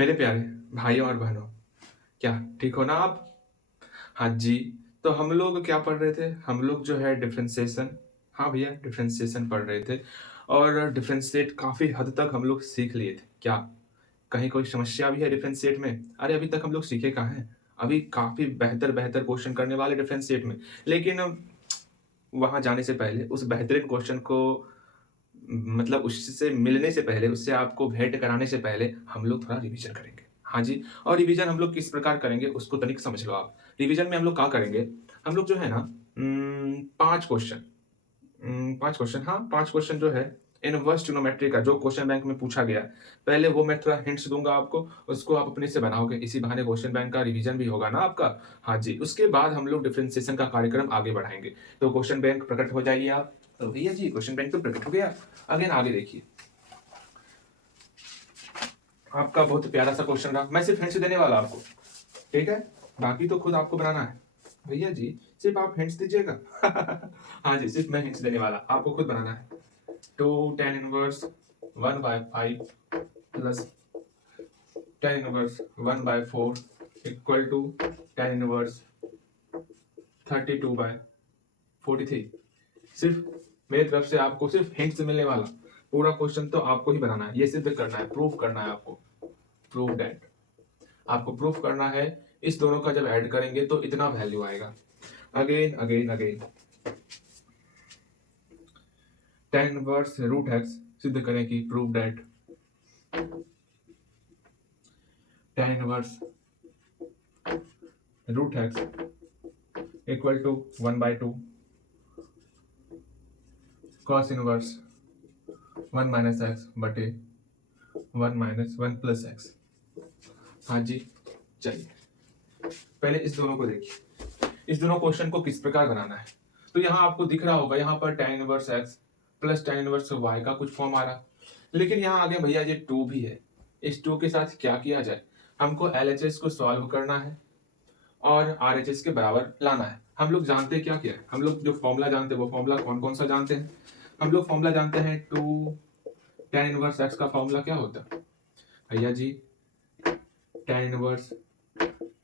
मेरे प्यारे भाइयों और बहनों, क्या ठीक हो ना आप? हाँ जी, तो हम लोग क्या पढ़ रहे थे? हम लोग जो है डिफरेंशिएशन, हाँ भैया डिफरेंशिएशन पढ़ रहे थे और डिफरेंशिएट काफ़ी हद तक हम लोग सीख लिए थे। क्या कहीं कोई समस्या भी है डिफरेंशिएट में? अरे अभी तक हम लोग सीखे कहाँ हैं? अभी काफ़ी बेहतर-बेहतर क्वेश्चन करने वाले डिफरेंशिएट में। लेकिन वहाँ जाने से पहले उस बेहतरीन क्वेश्चन को मतलब उससे मिलने से पहले, उससे आपको भेंट कराने से पहले हम लोग थोड़ा रिवीजन करेंगे। हाँ जी, और रिवीजन हम लोग किस प्रकार करेंगे उसको तनिक समझ लो आप। रिवीजन में हम लोग क्या करेंगे, हम लोग जो है ना 5 क्वेश्चन 5 क्वेश्चन हाँ, 5 क्वेश्चन जो है इनवर्स ट्रिग्नोमेट्री का जो क्वेश्चन बैंक में पूछा गया है, पहले वो मैं थोड़ा हिंट्स दूँगा आपको, उसको आप अपने से बनाओगे। इसी बहाने क्वेश्चन बैंक का रिवीजन भी होगा ना आपका। हाँ जी, उसके बाद हम लोग डिफरेंशिएशन का कार्यक्रम आगे बढ़ाएँगे। तो क्वेश्चन बैंक प्रकट हो जाइए आप। तो भैया जी क्वेश्चन बैंक तो प्रकट हो गया। अगेन आगे देखिए। आपका बहुत प्यारा सा क्वेश्चन रहा। मैं सिर्फ हिंट्स देने वाला आपको, ठीक है? बाकी तो खुद आपको बनाना है। भैया जी, सिर्फ आप हिंट्स दीजिएगा। हाँ जी, सिर्फ मैं हिंट्स देने वाला, आपको खुद बनाना है। 2 tan inverse 1/5 plus tan inverse 1/4 equal to tan inverse 32/43। सिर्फ मेरी तरफ से आपको सिर्फ हिंट्स मिलने वाला। पूरा क्वेश्चन तो आपको ही बनाना है। ये सिद्ध करना है, प्रूफ करना है आपको। प्रूव दैट आपको प्रूफ करना है, इस दोनों का जब ऐड करेंगे तो इतना वैल्यू आएगा। Again again again tan inverse root X सिद्ध करें कि prove that tan inverse root X equal to 1/2 cos inverse 1 minus X बटे 1 माइनस 1 प्लस एक्स। हाँ जी, चलिए पहले इस दोनों को देखिए, इस दोनों क्वेश्चन को किस प्रकार बनाना है। तो यहाँ आपको दिख रहा होगा, यहाँ पर tan inverse x plus tan inverse y का कुछ फॉर्म आ रहा, लेकिन यहाँ आगे भैया ये 2 भी है। इस 2 के साथ क्या किया जाए, हमको LHS को सॉल्व करना है और RHS के बराबर लाना है। हम लोग जानते क्या क्या है, हम लोग जो फॉर्मूला जानते हैं वो फॉर्मूला कौन कौन सा जानते हैं। हम लोग फॉर्मूला जानते हैं 2 tan इनवर्स x का फॉर्मूला क्या होता है भैया जी, tan इनवर्स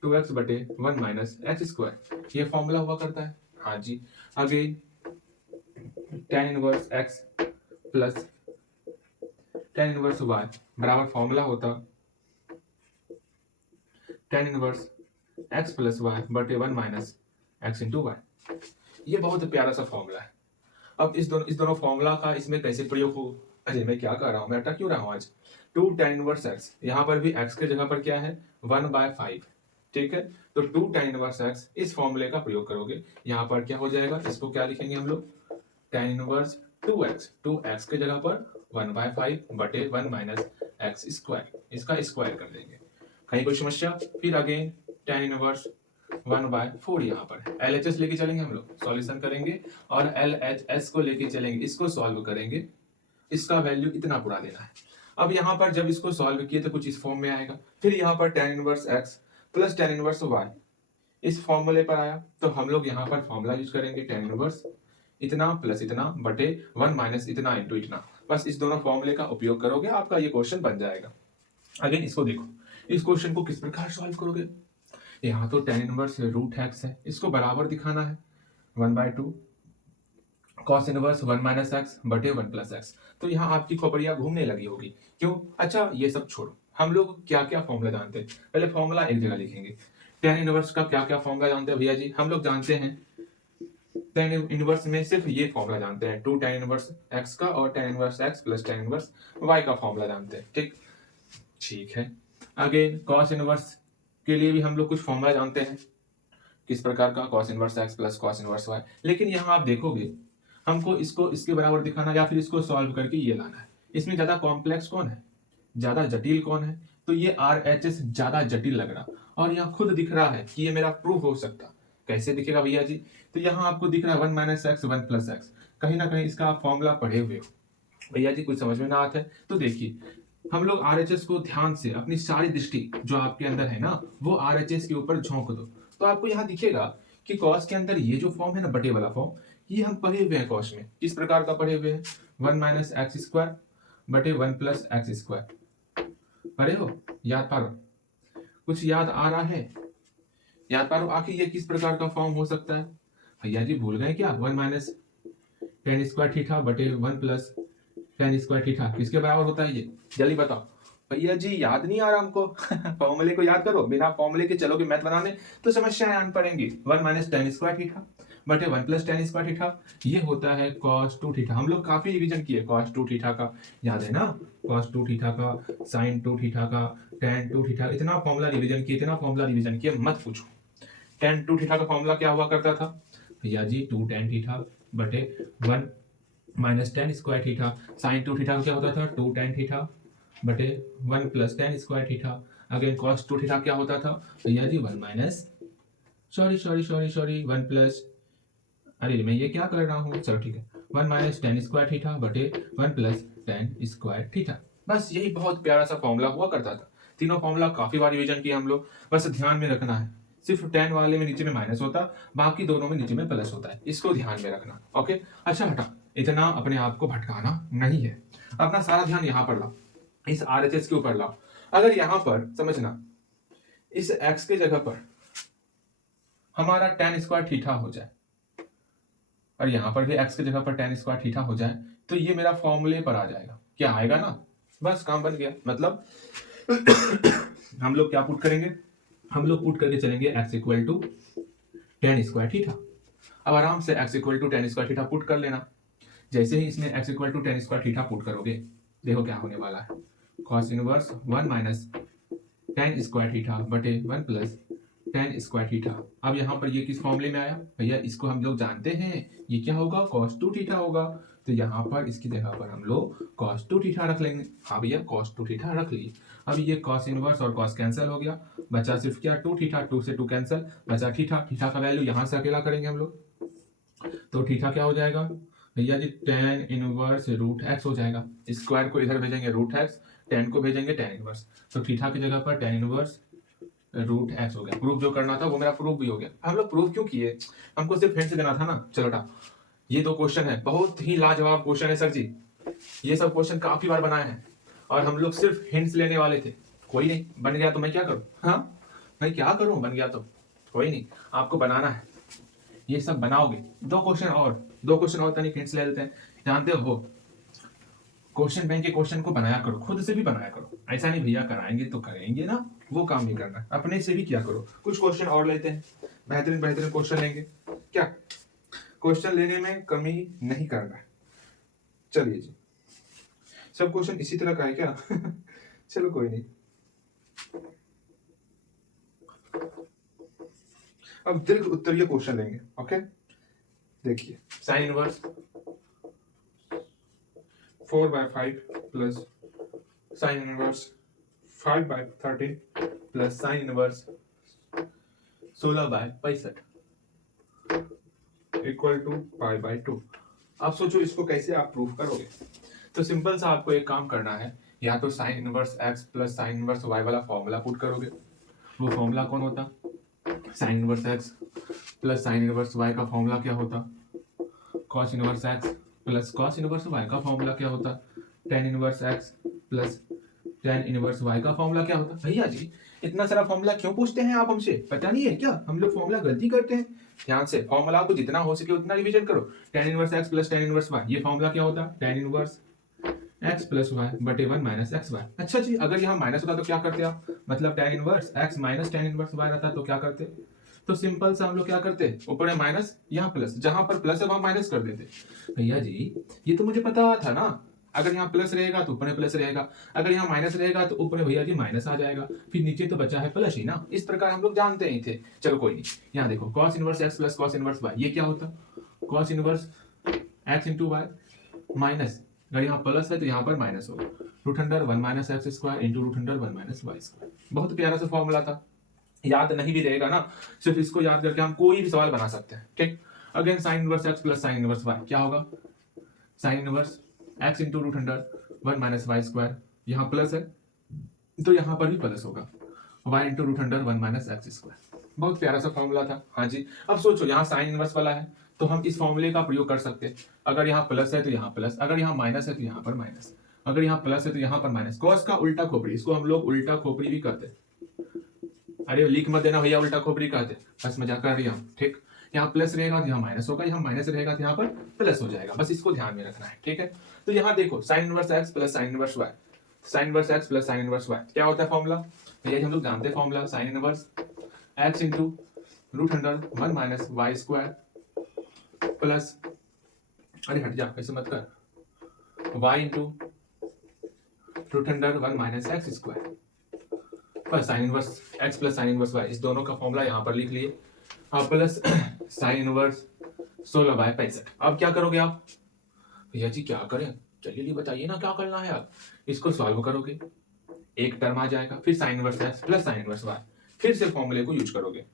2x बटे 1 माइनस एक्स स्क्वायर, ये फॉर्मूला हुआ करता है। हाँ जी, again tan inverse x plus tan inverse y बराबर फॉर्मूला होता tan inverse x plus y बटे 1 माइनस एक्स इंटू वाई। ये बहुत प्यारा सा फॉर्मूला है। अब इस दोनों फॉर्मूला का इसमें कैसे प्रयोग हो, अरे मैं क्या कर रहा हूँ, मैं अटक क्यों रहा हूँ आज। 2 tan इनवर्स x, यहाँ पर भी x के जगह पर क्या है 1/5, ठीक है। तो 2 tan इनवर्स x इस फॉर्मूले का प्रयोग करोगे, यहाँ पर क्या हो जाएगा, इसको क्या लिखेंगे हम लोग tan इनवर्स 2x के जगह पर 1/5 बटे 1 माइनस एक्स स्क्वायर, इसका स्क्वायर कर देंगे। कहीं कोई समस्या? फिर अगेन tan इनवर्स 1/4 यहाँ पर LHS लेके चलेंगे, हम लोग सॉल्यूशन करेंगे और LHS को लेके चलेंगे, इसको सॉल्व करेंगे, इसका वैल्यू इतना पूरा देना है। अब यहाँ पर जब इसको सॉल्व किए तो कुछ इस फॉर्म में आएगा, फिर यहाँ पर tan inverse x plus tan inverse y इस फॉर्मूले पर आया, तो हम लोग यहाँ पर फॉर्मूला यूज करेंगे tan इनवर्स इतना प्लस इतना बटे 1 माइनस इतना इंटू इतना। बस इस दोनों फॉर्मूले का उपयोग करोगे, आपका ये क्वेश्चन बन जाएगा। अगेन इसको देखो, इस क्वेश्चन को किस प्रकार सॉल्व करोगे। यहाँ तो tan इनवर्स रूट एक्स है, इसको बराबर दिखाना है 1/2 cos इनवर्स 1 माइनस एक्स बटे 1 प्लस एक्स। तो यहाँ आपकी खोपड़िया घूमने लगी होगी, क्यों? अच्छा ये सब छोड़ो, हम लोग क्या क्या फॉर्मूला जानते हैं, पहले फॉर्मूला एक जगह लिखेंगे। tan इनवर्स का क्या क्या फॉर्मूला जानते हैं भैया जी, हम लोग जानते हैं tan इनवर्स में सिर्फ ये फॉर्मूला जानते हैं 2 tan इनवर्स x का और tan inverse x plus tan inverse y का फॉर्मूला जानते हैं, ठीक ठीक है। अगेन cos इनवर्स के लिए भी हम लोग कुछ फॉर्मूला जानते हैं, किस प्रकार का cos inverse x plus cos inverse y। लेकिन यहाँ आप देखोगे हमको इसको इसके बराबर दिखाना या फिर इसको सॉल्व करके ये लाना है। इसमें ज्यादा कॉम्प्लेक्स कौन है, ज्यादा जटिल कौन है, तो ये RHS ज्यादा जटिल लग रहा, और यहाँ खुद दिख रहा है कि ये मेरा प्रूफ हो सकता। कैसे दिखेगा भैया जी, तो यहाँ आपको दिख रहा है 1 माइनस एक्स 1 प्लस एक्स, कहीं ना कहीं इसका आप फॉर्मूला पढ़े हुए हो। भैया जी कुछ समझ में ना आता है तो देखिए, हम लोग RHS को ध्यान से अपनी सारी दृष्टि जो आपके अंदर है ना वो RHS के ऊपर झोंक दो, तो आपको यहाँ दिखेगा कि कॉस के अंदर ये जो फॉर्म है ना बटे वाला फॉर्म, ये हम पढ़े हुए हैं कॉस में। किस प्रकार का पढ़े हुए हैं, 1 माइनस एक्स स्क्वायर बटे 1 प्लस एक्स स्क्वायर। पढ़े हो? याद पारो, कुछ याद आ रहा है? याद पारो, आखिर ये किस प्रकार का फॉर्म हो सकता है? भैया जी भूल गए क्या? 1 माइनस टेन स्क्वायर थीटा बटे 1 प्लस टेन स्क्वायर थीटा किसके बराबर होता है ये? जल्दी बताओ। भैया जी याद नहीं आ रहा हमको। फॉर्मूले को याद करो, बिना फॉर्मूले के चलोगे मैथ बनाने तो समस्याएं आन पड़ेंगी। 1 माइनस टेन स्क्वायर थीटा बटे 1 प्लस टेन स्क्वायर थीटा, ये होता है cos 2 थीटा। हम लोग काफी रिवीजन किए cos 2 थीटा का, याद है ना? cos 2 थीटा का, sin 2 थीटा का, tan 2 थीटा, इतना फॉर्मूला रिवीजन किए, इतना फॉर्मूला रिवीजन किए, मत पूछो। tan 2 थीटा का फॉर्मूला क्या हुआ करता था भैया जी? 2 tan थीटा बटे 1 minus tan square theta. Sine 2 theta का क्या होता था? 2 tan थीटा बटे 1 plus tan square theta. Again cos 2 theta क्या होता था भैया जी? 1 माइनस सॉरी 1 प्लस, अरे मैं ये क्या कर रहा हूँ, चलो ठीक है, 1 माइनस टेन स्क्वायर थीटा बटे 1 प्लस टेन स्क्वायर थीटा। बस यही बहुत प्यारा सा फॉर्मूला हुआ करता था। तीनों फॉर्मूला काफी बार रिवीजन किया हम लोग। बस ध्यान में रखना है, सिर्फ टेन वाले में नीचे में माइनस होता, बाकी दोनों में नीचे में प्लस होता है, इसको ध्यान में रखना। ओके, अच्छा हटा, इतना अपने आप को भटकाना नहीं है, अपना सारा ध्यान यहाँ पर लाओ, इस RHS के ऊपर लाओ। अगर यहाँ पर समझना, इस x के जगह पर हमारा टेन स्क्वायर थीटा हो जाए और यहां पर भी x की जगह पर टेन स्क्वायर थीटा हो जाए, तो ये मेरा फॉर्मूले पर आ जाएगा। क्या आएगा ना? बस काम बन गया। मतलब हम लोग क्या पुट करेंगे? हम लोग पुट करके चलेंगे x equal to tan square theta. अब आराम से x equal to tan square theta put कर लेना। जैसे ही इसमें x equal to tan square theta put करोगे, देखो क्या होने वाला है। cos inverse 1 minus tan square theta बटे 1 प्लस टेन स्क्वायर थीटा। अब यहाँ पर ये किस फॉर्मूले में आया भैया? इसको हम लोग जानते हैं, ये क्या होगा? cos 2 थीटा होगा। तो यहाँ पर इसकी जगह पर हम लोग cos 2 थीटा रख लेंगे। हाँ भैया, cos 2 थीटा रख लिए। अब ये cos इनवर्स और cos कैंसिल हो गया, बचा सिर्फ क्या? 2 थीटा, 2 से 2 कैंसिल, बचा थीटा। थीटा का वैल्यू यहाँ से अकेला करेंगे हम लोग, तो थीटा क्या हो जाएगा भैया जी? tan इनवर्स रूट x हो जाएगा। स्क्वायर को इधर भेजेंगे रूट x, tan को भेजेंगे tan इनवर्स, तो थीटा की जगह पर tan इनवर्स रूट एक्स हो गया। प्रूफ जो करना था वो मेरा प्रूफ भी हो गया। हम लोग प्रूफ क्यों किए? हमको सिर्फ हिंट देना था ना। चलो टा, ये दो क्वेश्चन है, बहुत ही लाजवाब क्वेश्चन है सर जी। ये सब क्वेश्चन काफी बार बनाए हैं और हम लोग सिर्फ हिंट्स लेने वाले थे। कोई नहीं, बन गया तो मैं क्या करूं? हाँ, मैं क्या करूं? बन गया तो कोई नहीं, आपको बनाना है, ये सब बनाओगे। दो क्वेश्चन और तनिक हिंट्स ले लेते हैं। जानते हो, क्वेश्चन बैंक के क्वेश्चन को बनाया करो, खुद से भी बनाया करो। ऐसा नहीं भैया कराएंगे तो करेंगे ना, वो काम नहीं करना, अपने से भी किया करो। कुछ क्वेश्चन और लेते हैं, बेहतरीन क्वेश्चन लेंगे। क्या क्वेश्चन लेने में कमी नहीं करना है। चलिए जी, सब क्वेश्चन इसी तरह का है क्या? चलो कोई नहीं। अब दीर्घ उत्तरीय क्वेश्चन लेंगे। ओके, देखिए, sine inverse 4/5 plus sine inverse 5/13 plus sine inverse 16/65 equal to π/2। अब सोचो इसको कैसे आप प्रूफ करोगे? तो सिंपल सा आपको एक काम करना है, या तो sign inverse x plus sine inverse y वाला फॉर्मूला पुट करोगे। वो फॉर्मूला कौन होता? Sign inverse x plus sine inverse y का फॉर्मूला क्या होता? cos inverse x plus cos inverse y का फॉर्मूला क्या होता? tan inverse x plus tan inverse y का फॉर्मूला क्या होता? भैया जी इतना सारा फॉर्मूला क्यों पूछते हैं आप हमसे? पता नहीं है क्या हम लोग फॉर्मूला गलती करते हैं? ध्यान से फॉर्मूला को जितना हो सके उतना रिवीजन करो। tan inverse x plus tan inverse y, ये फॉर्मूला क्या होता? tan inverse x plus y बटे 1 माइनस एक्स वाई। अच्छा जी, अगर यहाँ माइनस होता तो क्या करते आप? मतलब tan inverse x minus tan inverse y रहता तो क्या करते? तो सिंपल सा हम लोग क्या करते? ऊपर है माइनस, यहाँ प्लस, जहां पर प्लस है वहां माइनस कर देते। भैया जी ये तो मुझे पता था ना, अगर यहाँ प्लस रहेगा तो ऊपर प्लस रहेगा, अगर यहाँ माइनस रहेगा तो ऊपर भैया जी माइनस आ जाएगा, फिर नीचे तो बचा है प्लस ही ना। इस प्रकार हम लोग जानते ही थे। चलो कोई नहीं, यहाँ देखो cos inverse x plus cos inverse y, ये क्या होता? cos inverse x into Y minus, अगर यहाँ प्लस है तो यहाँ पर माइनस होगा, root under 1 minus x square into root under 1 minus Y square. बहुत प्यारा सा फॉर्मूला था, याद नहीं भी रहेगा ना, सिर्फ इसको याद करके हम कोई भी सवाल बना सकते हैं। ठीक, अगेन sine inverse x plus sine inverse y क्या होगा? Sine inverse x into root under 1 minus Y square, यहाँ प्लस है तो यहाँ पर भी प्लस होगा, y into root under 1 minus x square. बहुत प्यारा सा फॉर्मूला था। हाँ जी, अब सोचो यहाँ साइन इनवर्स वाला है तो हम इस फॉर्मूले का प्रयोग कर सकते हैं। अगर यहाँ प्लस है तो यहाँ प्लस, अगर यहाँ माइनस है तो यहाँ पर माइनस। अगर यहाँ प्लस है तो यहाँ पर माइनस, कॉस का उल्टा खोपड़ी, इसको हम लोग उल्टा खोपड़ी भी कहते हैं। अरे लिख मत देना भैया उल्टा खोपड़ी कहते हैं, बस मजाक कर रही हम, ठीक। यहाँ प्लस रहेगा तो यहाँ माइनस होगा, यहाँ माइनस रहेगा तो यहाँ पर प्लस हो जाएगा, बस इसको ध्यान में रखना है, ठीक है। तो यहाँ देखो sine inverse X plus sine inverse Y, sine inverse X plus sine inverse Y क्या होता है फॉर्मूला, भैया हम लोग जानते हैं formula, sine inverse X into root under 1 minus Y square plus, अरे हट जा ऐसे मत कर, Y into root under 1 minus x square plus sine inverse X plus sine inverse Y, इस दोनों का फॉर्मूला यहाँ पर लिख लिए, अब प्लस साइन इनवर्स 16/65। अब क्या करोगे आप, भैया जी क्या करें, चलिए बताइए ना क्या करना है। आप इसको सॉल्व करोगे, एक टर्म आ जाएगा, फिर sine inverse X plus sine inverse Y, फिर से फॉर्मूले को यूज करोगे,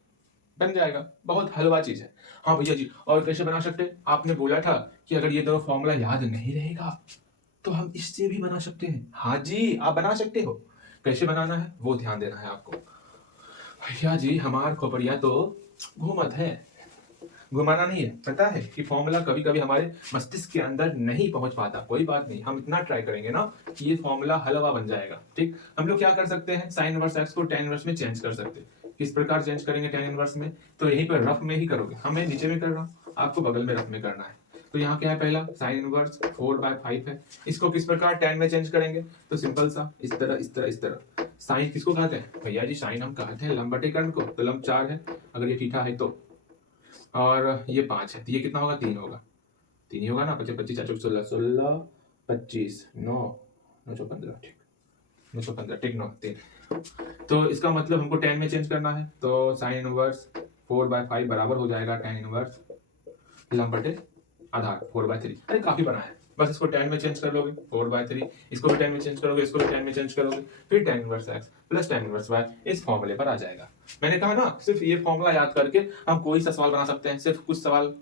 बन जाएगा। बहुत हलवा चीज है। हाँ भैया जी और कैसे बना सकते हैं, आपने बोला था कि अगर ये दोनों फॉर्मूला याद नहीं रहेगा तो हम इससे भी बना सकते हैं। हाँ जी आप बना सकते हो, कैसे बनाना है वो ध्यान देना है आपको। भैया जी हमार खोपड़िया तो घूमत है, घुमाना नहीं है, पता है कि फॉर्मूला कभी कभी हमारे मस्तिष्क के अंदर नहीं पहुंच पाता, कोई बात नहीं, हम इतना ट्राई करेंगे ना कि ये फॉर्मूला हलवा बन जाएगा, ठीक। हम लोग क्या कर सकते हैं, साइन इनवर्स एक्स को tan इनवर्स में चेंज कर सकते हैं। किस प्रकार चेंज करेंगे tan इनवर्स में, तो यहीं पर रफ में ही करोगे, हमें नीचे में कर रहा हूँ, आपको बगल में रफ में करना है। तो यहाँ क्या है, पहला साइन इनवर्स 4/5 है, इसको किस प्रकार tan में चेंज करेंगे, तो सिंपल सा इस तरह इस तरह इस तरह। साइन किसको कहते हैं, भैया जी साइन हम कहते हैं लंब बटे कर्ण को, तो लंब 4 है अगर ये थीटा है तो, और ये 5 है तो ये कितना होगा, 3 होगा, 3 ही होगा ना, 25 25 4 16 16 25 9 915, ठीक 915, ठीक 9 3। तो इसका मतलब हमको tan में चेंज करना है, तो साइन इनवर्स 4/5 बराबर हो जाएगा tan इनवर्स लंब बटे आधार 4/3। अरे काफी बना है, बस इसको tan में चेंज कर लोगे 4/3, इसको भी tan में चेंज करोगे, इसको भी tan में चेंज करोगे, फिर tan inverse x plus tan inverse y इस फॉर्मूले पर आ जाएगा। मैंने कहा ना सिर्फ ये फॉर्मूला याद करके हम कोई सा सवाल बना सकते हैं। सिर्फ कुछ सवाल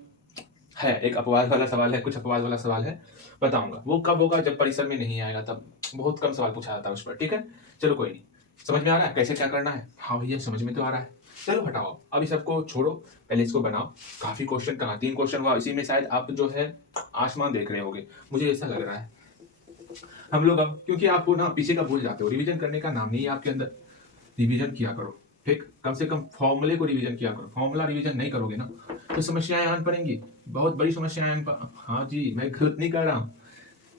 है, एक अपवाद वाला सवाल है, कुछ अपवाद वाला सवाल है, बताऊंगा वो कब होगा, जब परिसर में नहीं आएगा तब, बहुत कम सवाल पूछा जाता है उस पर, ठीक है। चलो कोई नहीं, समझ में आ रहा है कैसे क्या करना है, हाँ भैया समझ में तो आ रहा है। चलो हटाओ अभी सबको छोड़ो, पहले इसको बनाओ। काफी क्वेश्चन, कहाँ 3 क्वेश्चन हुआ, इसी में शायद आप जो है आसमान देख रहे होगे, मुझे ऐसा लग रहा है। हम लोग अब क्योंकि आपको ना पीछे का भूल जाते हो, रिवीजन करने का नाम नहीं है आपके अंदर, रिवीजन किया करो, ठीक। कम से कम फॉर्मूले को रिवीजन किया करो, फॉर्मूला रिवीजन नहीं करोगे ना तो समस्याएं आन पड़ेंगी, बहुत बड़ी समस्याएं आन हाँ जी मैं गलत नहीं कर रहा हूँ,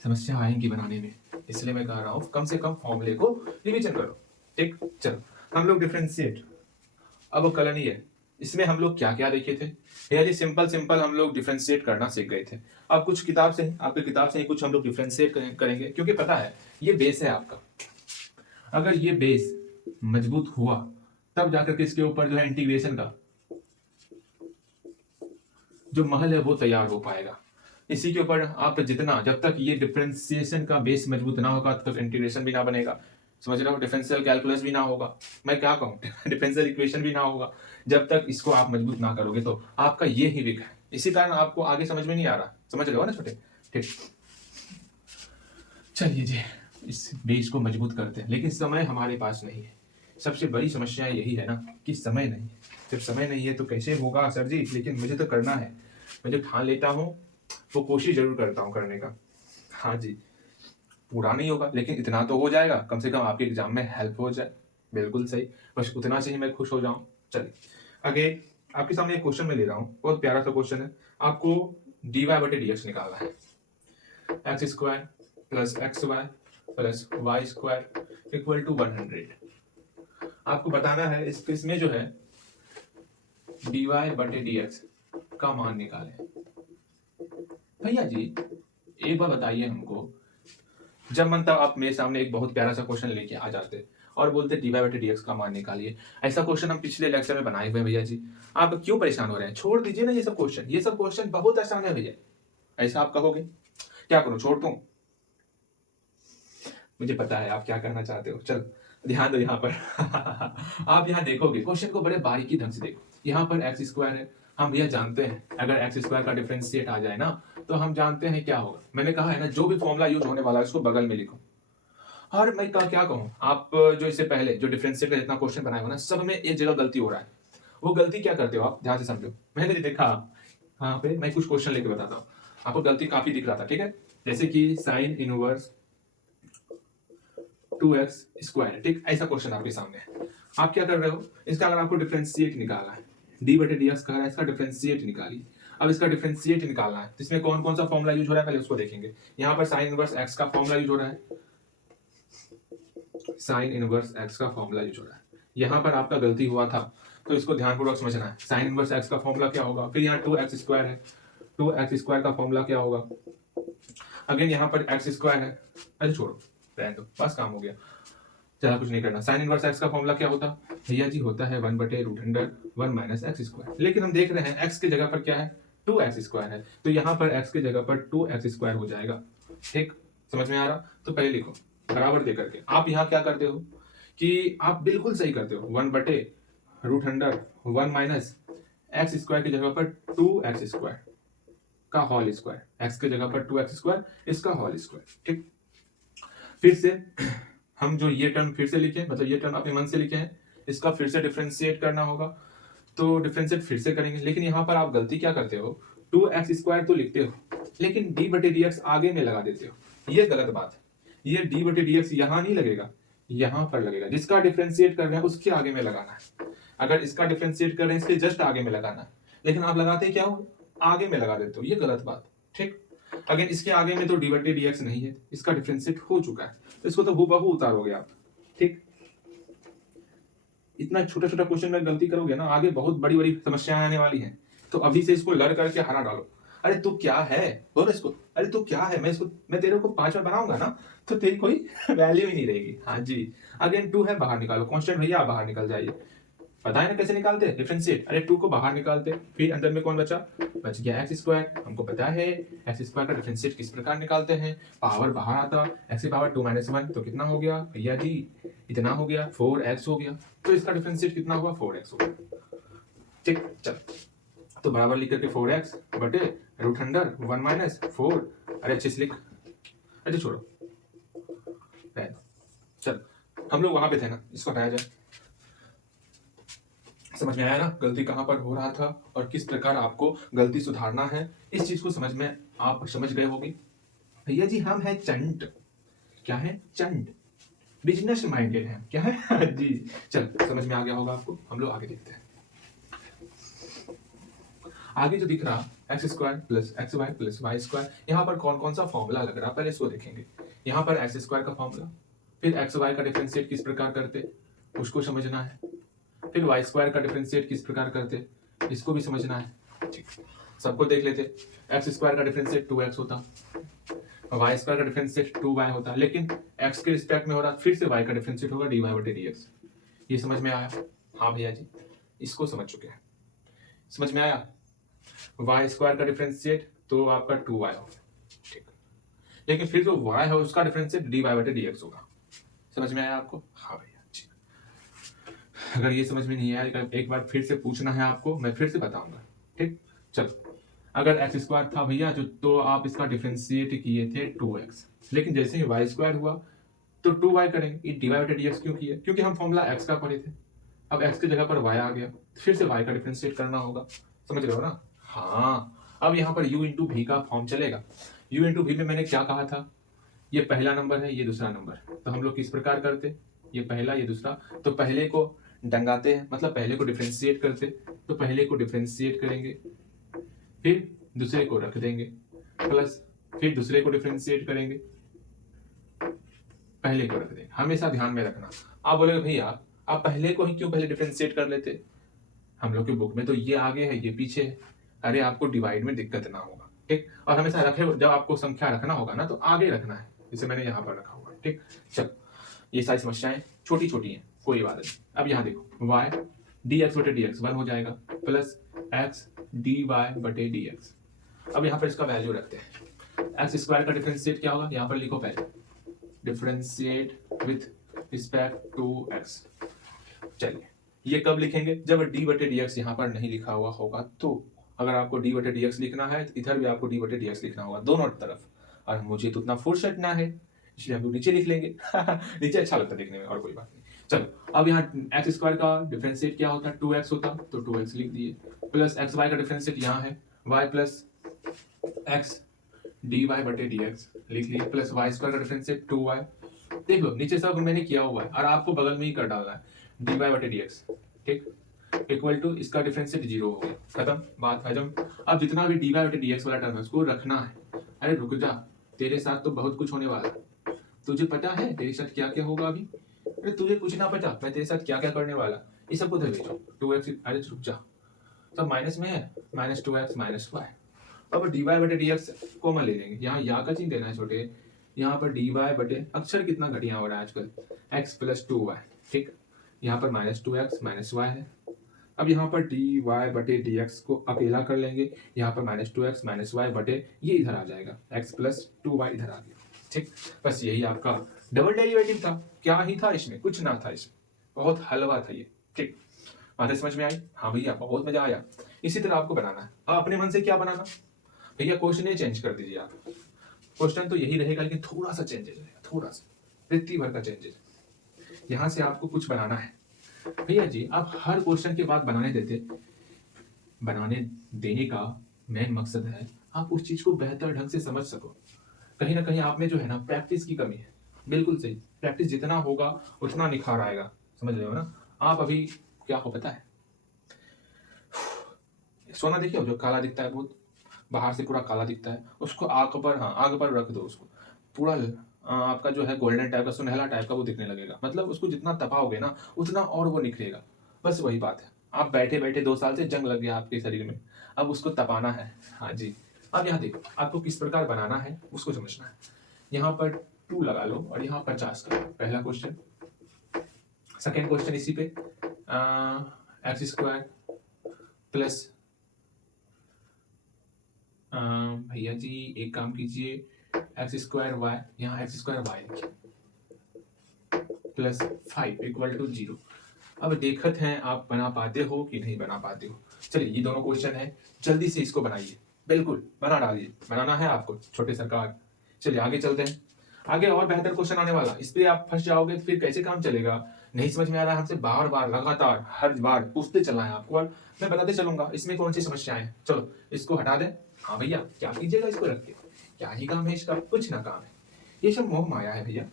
समस्या आएंगी बनाने में, इसलिए मैं कह रहा हूँ कम से कम फॉर्मूले को रिवीजन करो, ठीक। चलो हम लोग डिफरेंशिएट, अब कलनी है, इसमें हम लोग क्या क्या देखे थे, यार ये सिंपल सिंपल हम लोग डिफरेंशिएट करना सीख गए थे। अब कुछ किताब से, आपके किताब से ही कुछ हम लोग डिफरेंशिएट करेंगे, क्योंकि पता है ये बेस है आपका, अगर ये बेस मजबूत हुआ तब जाकर के इसके ऊपर जो है इंटीग्रेशन का जो महल है वो तैयार हो पाएगा। इसी के ऊपर आप जितना, जब तक ये डिफरेंशिएशन का बेस मजबूत ना होगा तब तक इंटीग्रेशन भी ना बनेगा, समझ रहे हो, डिफरेंशियल कैलकुलस भी ना होगा, मैं क्या कहूँ डिफरेंशियल इक्वेशन भी ना होगा, जब तक इसको आप मजबूत ना करोगे तो आपका ये ही वीक है, इसी कारण आपको आगे समझ में नहीं आ रहा, समझ रहे हो ना छोटे, ठीक। चलिए जी इस बेस को मजबूत करते हैं, लेकिन समय हमारे पास नहीं है, सबसे बड़ी समस्या यही है ना कि समय नहीं है। जब समय नहीं है तो कैसे होगा सर जी, लेकिन मुझे तो करना है, मैं जो ठान लेता हूँ वो कोशिश जरूर करता हूँ करने का। हाँ जी पूरा नहीं होगा लेकिन इतना तो हो जाएगा, कम से कम आपके एग्जाम में हेल्प हो जाए, बिल्कुल सही, बस उतना से ही मैं खुश हो जाऊँ। चलिए आगे आपके सामने एक क्वेश्चन मैं ले रहा हूँ, बहुत प्यारा सा क्वेश्चन है, आपको dy/dx निकालना है, x² plus xy plus y² equal to 100। आपको बताना है इसमें जो है dy/dx का मान निकालें। भैया जी एक बार बताइए हमको, जब मन तब आप मेरे सामने एक बहुत प्यारा सा क्वेश्चन लेके आ जाते और बोलते dy/dx का मान निकालिए, ऐसा क्वेश्चन हम पिछले लेक्चर में बनाए हुए हैं भैया जी, आप क्यों परेशान हो रहे हैं, छोड़ दीजिए ना ये सब क्वेश्चन, ये सब क्वेश्चन बहुत आसान है भैया, ऐसा आप कहोगे, क्या करूं छोड़ दूं, मुझे पता है आप क्या करना चाहते हो, चल ध्यान दो यहाँ पर आप यहाँ देखोगे क्वेश्चन को बड़े बारीकी ढंग से देखो, यहाँ पर x² है, हम भैया जानते हैं अगर x² का डिफरेंशिएट आ जाए ना तो हम जानते हैं क्या होगा, मैंने कहा है ना जो भी फॉर्मूला यूज होने वाला है उसको बगल में लिखो। और मैं क्या कहूँ, आप जो इससे पहले जो डिफरेंशिएट का जितना क्वेश्चन बनाए हो ना सब में एक जगह गलती हो रहा है, वो गलती क्या करते हो आप ध्यान से समझो, मैंने देखा यहाँ पे, मैं कुछ क्वेश्चन लेके बताता हूँ, आपको गलती काफी दिख रहा था, ठीक है। जैसे कि साइन इनवर्स 2x² है, ठीक। ऐसा क्वेश्चन आपके सामने है, आप क्या कर रहे हो, इसका अगर आपको डिफरेंशिएट निकालना है, d/dx कह रहा है, इसका डिफरेंशिएट निकालिए। अब इसका डिफरेंशिएट निकालना है तो इसमें कौन कौन सा फॉर्मूला यूज हो रहा है पहले उसको देखेंगे। यहाँ पर साइन इनवर्स x का फॉर्मूला यूज हो रहा है, साइन इनवर्स x का फॉर्मूला यूज हो रहा है। यहाँ पर आपका गलती हुआ था तो इसको ध्यानपूर्वक समझना है। साइन इनवर्स x का फॉर्मूला क्या होगा, फिर यहाँ 2x² है, 2x² का फॉर्मूला क्या होगा, अगेन यहाँ पर x² है। अरे छोड़ो, रहने दो, बस काम हो गया, ज्यादा कुछ नहीं करना। साइन इनवर्स x का फॉर्मूला क्या होता भैया जी, होता है 1/√1 - x²। लेकिन हम देख रहे हैं x की जगह पर क्या है, 2x² है, तो यहाँ पर x की जगह पर 2x² हो जाएगा, ठीक। समझ में आ रहा, तो पहले लिखो बराबर दे करके। आप यहाँ क्या करते हो कि आप बिल्कुल सही करते हो, 1/√1 - x² की जगह पर 2x² का होल स्क्वायर, x की जगह पर 2x², इसका होल स्क्वायर, ठीक। फिर से हम जो ये टर्म फिर से लिखें, मतलब ये टर्म अपने मन से लिखे हैं, इसका फिर से डिफरेंशिएट करना होगा, तो डिफरेंशिएट फिर से करेंगे। लेकिन यहाँ पर आप गलती क्या करते हो, 2x² तो लिखते हो लेकिन d/dx आगे में लगा देते हो, ये गलत बात है। ये d/dx यहाँ नहीं लगेगा, यहाँ पर लगेगा। जिसका डिफरेंशिएट कर रहे हैं उसके आगे में लगाना है। अगर इसका डिफरेंशिएट कर रहे हैं इसके जस्ट आगे में लगाना है, लेकिन आप लगाते क्या हो, आगे में लगा देते हो, ये गलत बात, ठीक। अगर इसके आगे में तो d/dx नहीं है, इसका डिफरेंशिएट हो चुका है, तो इसको तो हूबहू उतारोगे आप, ठीक। इतना छोटा छोटा क्वेश्चन में गलती करोगे ना, आगे बहुत बड़ी बड़ी समस्याएं आने वाली हैं। तो अभी से इसको लड़ करके हरा डालो। अरे तू क्या है, बोलो इसको, अरे तू क्या है, मैं तेरे को 5 बार बनाऊंगा ना, तो तेरी कोई वैल्यू ही नहीं रहेगी। हाँ जी, अगेन 2 है, बाहर निकालो, कांस्टेंट भैया बाहर निकल जाइए। पता है ना कैसे निकालते हैं डिफरेंशिएट, अरे 2 को बाहर निकालते, फिर अंदर में कौन बचा, बच गया x²। हमको पता है x² का डिफरेंशिएट किस प्रकार निकालते हैं, पावर बाहर आता, x की पावर 2 - 1 तो कितना हो गया भैया जी, इतना हो गया, 4x हो गया, तो इसका डिफरेंशिएट कितना हुआ, 4x हो गया, ठीक। चल तो बराबर लिख करके 4x/√1 - 4, अरे अच्छे से लिख, अच्छा छोड़ो, चल हम लोग वहां पे थे ना, इसको हटाया जाए। समझ में आया ना गलती कहां पर हो रहा था और किस प्रकार आपको गलती सुधारना है, इस चीज को समझ में आप समझ गए होंगे। भैया जी हम हैं चंट, क्या है, चंट, बिजनेस माइंडेड है, क्या है जी। चल समझ में आ गया होगा आपको, हम लोग आगे देखते हैं। आगे जो दिख रहा x² + xy + y², यहाँ पर कौन कौन सा फॉर्मूला लग रहा पहले इसको देखेंगे। यहाँ पर x² का फॉर्मूला, फिर xy का डिफरेंशिएट किस प्रकार करते उसको समझना है, फिर y² का डिफरेंशिएट किस प्रकार करते इसको भी समझना है, ठीक। सबको देख लेते, x² का डिफरेंशिएट 2x होता, y² का डिफरेंशिएट 2y होता, लेकिन x के रिस्पेक्ट में हो रहा, फिर से y का डिफरेंशिएट होगा dy/dx। ये समझ में आया, हाँ भैया जी इसको समझ चुके हैं, समझ में आया। y² का डिफरेंशिएट तो आपका 2y होगा, ठीक, लेकिन फिर जो y है उसका डिफरेंशिएट dy/dx होगा। समझ में आया आपको, हाँ भैया। अगर ये समझ में नहीं आया एक बार फिर से पूछना है आपको, मैं फिर से बताऊंगा, ठीक। चलो अगर x² था भैया जो, तो आप इसका डिफरेंशिएट किए थे 2x, लेकिन जैसे ही y² हुआ तो 2y करेंगे। ये dy/dx क्यों किया, क्योंकि हम फॉर्मूला x का पढ़े थे, अब x की जगह पर y आ गया, फिर से y का डिफरेंशिएट करना होगा, समझ रहे हो ना। हाँ अब यहाँ पर u × v का फॉर्म चलेगा। u × v में मैंने क्या कहा था, ये पहला नंबर है, ये दूसरा नंबर, तो हम लोग किस प्रकार करते, ये पहला ये दूसरा, तो पहले को डंगाते हैं, मतलब पहले को डिफरेंशिएट करते, तो पहले को डिफरेंशिएट करेंगे, फिर दूसरे को रख देंगे, प्लस फिर दूसरे को डिफरेंशिएट करेंगे, पहले को रख देंगे। हमेशा ध्यान में रखना। आप बोलेगे भैया आप पहले को ही क्यों पहले डिफरेंशिएट कर लेते, हम लोग की बुक में तो ये आगे है ये पीछे है, अरे आपको डिवाइड में दिक्कत ना होगा, ठीक। और हमेशा रखे, जब आपको संख्या रखना होगा ना तो आगे रखना है, जैसे मैंने यहाँ पर रखा हुआ है, ठीक। चलो ये सारी समस्याएं छोटी छोटी हैं, कोई बात नहीं। अब यहाँ देखो y dx/dx 1 हो जाएगा, प्लस x dy/dx। अब यहाँ पर इसका वैल्यू रखते हैं। x² का डिफरेंशिएट क्या होगा, यहाँ पर लिखो पहले, differentiate with respect to x। चलिए ये कब लिखेंगे, जब d/dx यहाँ पर नहीं लिखा हुआ होगा, तो अगर आपको d/dx लिखना है तो इधर भी आपको d/dx लिखना होगा, दोनों तरफ। और मुझे तो उतना फुर्सत ना है, इसलिए हम लोग नीचे लिख लेंगे नीचे अच्छा लगता है देखने में, और कोई बात नहीं। चलो अब यहाँ x² का डिफरेंशिएट क्या होता है, 2x होता, तो 2x लिख दिए, प्लस xy का डिफरेंशिएट यहाँ है y + x dy/dx लिख लिए, प्लस y² का डिफरेंशिएट 2y, देख लो नीचे सब मैंने किया हुआ है और आपको बगल में ही कर डालना है, dy बटे dx, ठीक, इक्वल टू इसका डिफरेंशिएट 0 हो गया, खत्म, बात हजम। अब जितना भी dy बटे dx वाला टर्म है उसको रखना है। अरे रुक जा, तेरे साथ तो बहुत कुछ होने वाला है, तुझे पता है तेरे साथ क्या क्या होगा अभी? अरे तुझे कुछ ना पता मैं तेरे साथ क्या क्या करने वाला, ये सबको धर भेजो 2x, अरे रुक जा, सब माइनस में है, -2x -y। अब dy बटे dx कॉमन ले लेंगे, यहाँ का चिन्ह देना है छोटे, यहाँ पर dy बटे, अक्षर कितना घटिया हो रहा है आजकल, x + 2y, ठीक, यहाँ पर -2x -y है। अब यहाँ पर dy बटे dx को अकेला कर लेंगे, यहाँ पर -2x -y बटे ये इधर आ जाएगा, x + 2y इधर आ गया, ठीक। बस यही आपका डबल डेरिवेटिव था, क्या ही था इसमें, कुछ ना था इसमें, बहुत हलवा था ये, ठीक। बातें समझ में आई? हाँ भैया बहुत मजा आया। इसी तरह आपको बनाना है, अब अपने मन से क्या बनाना भैया, क्वेश्चन ही चेंज कर दीजिए आप, क्वेश्चन तो यही रहेगा लेकिन थोड़ा सा चेंजेस रहेगा, थोड़ा सा वृत्ति भर का चेंजेस। यहाँ से आपको कुछ बनाना है भैया जी, आप हर क्वेश्चन के बाद बनाने देने का मेन मकसद है आप उस चीज को बेहतर ढंग से समझ सको। कहीं ना कहीं आप में जो है ना प्रैक्टिस की कमी है, बिल्कुल सही, प्रैक्टिस जितना होगा उतना निखार आएगा, समझ रहे हो ना आप? अभी क्या हो पता है, सोना देखिए जो काला दिखता है, बहुत बाहर से पूरा काला दिखता है, उसको आग पर, हाँ आग पर रख दो उसको, पूरा आपका जो है गोल्डन टाइप का, सुनहला टाइप का वो दिखने लगेगा, मतलब उसको जितना तपाओगे ना उतना और वो निखरेगा। बस वही बात है, आप बैठे बैठे 2 साल से जंग लग गया आपके शरीर में, अब उसको तपाना है। हाँ जी, अब यहाँ देखो आपको किस प्रकार बनाना है उसको समझना है। यहाँ पर 2 लगा लो और यहाँ 50 का पहला क्वेश्चन, सेकेंड क्वेश्चन इसी पे x² प्लस, भैया जी एक काम कीजिए, x² यहाँ x² लिखिए प्लस 5 = 0। अब देखते हैं आप बना पाते हो कि नहीं बना पाते हो। चलिए ये दोनों क्वेश्चन है, जल्दी से इसको बनाइए, बिल्कुल बना डालिए, बनाना है आपको छोटे सरकार। चलिए आगे चलते हैं, आगे और बेहतर क्वेश्चन आने वाला, इस पे आप फंस जाओगे तो फिर कैसे काम चलेगा? नहीं समझ में आ रहा है हमसे बार बार लगातार हर बार पूछते चलना है आपको, और मैं बताते चलूंगा इसमें कौन सी समस्याएं हैं। चलो इसको हटा दें। हाँ भैया क्या कीजिएगा इसको रख के, क्या ही काम है इसका, कुछ ना काम है, ये सब मोह माया है भैया।